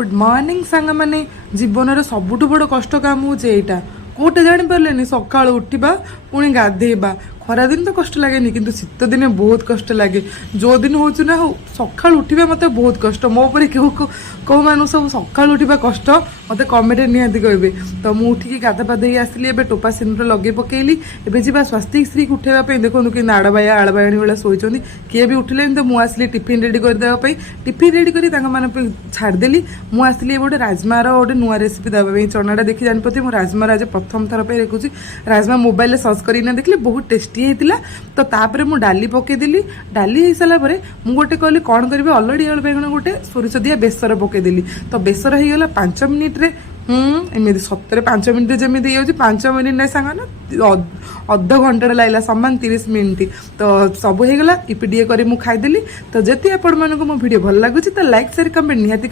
good morning सांग माने जीवन सबुठ बड़ कष्ट काम हूँ यहाँ कोटे जानी पारे सका उठा पुणी गाधेबा खरा दिन तो कष्ट लगे कि शीत दिने बहुत कष्ट लगे जो दिन हो ना हो सका उठा मत बहुत कष्ट मो पर कौ मान सब सका उठा कष्ट मत कमेंट निहाती कहे तो मुझे उठिकी गाधा पाधे आसली ए टोपा सिंदूर लगे पकेली एवं जा स्वास्तिक स्त्री को उठेबाई देखो कि आड़बाया आड़बाणी भाई शोचती किए भी उठिले तो मुझे आसली टिफिन रेडी करदेवाई टिफिन रेडी कर छाड़देली मुझे आसली गोटे राजमार गोटे नुआ रेसिपी देवाई चनाटा देखी जापे मुझे राजमार आज प्रथम थर पर देखुची राजमा मोबाइल सर्च करना देखली बहुत टेस्टी होता तो तापर मुझे डाली पकईदेली डाली हो सारापर मुझे गोटे कहली कौन करेंगे अलरेडी आलू बैगण गोटे सोरिष दिया बेसर पकईदेली तो बेसर हो गला 5 मिनिट एमती सतरे 5 मिनिट जमी हो 5 मिनिट ना सांग ना अध घंटे लगला सामान 30 मिनिट तो सब हो गला इपिडीए कर खाईदेली तो जदि आपण मानक मो वीडियो भल लगुच तो लाइक शेयर कमेंट निहाती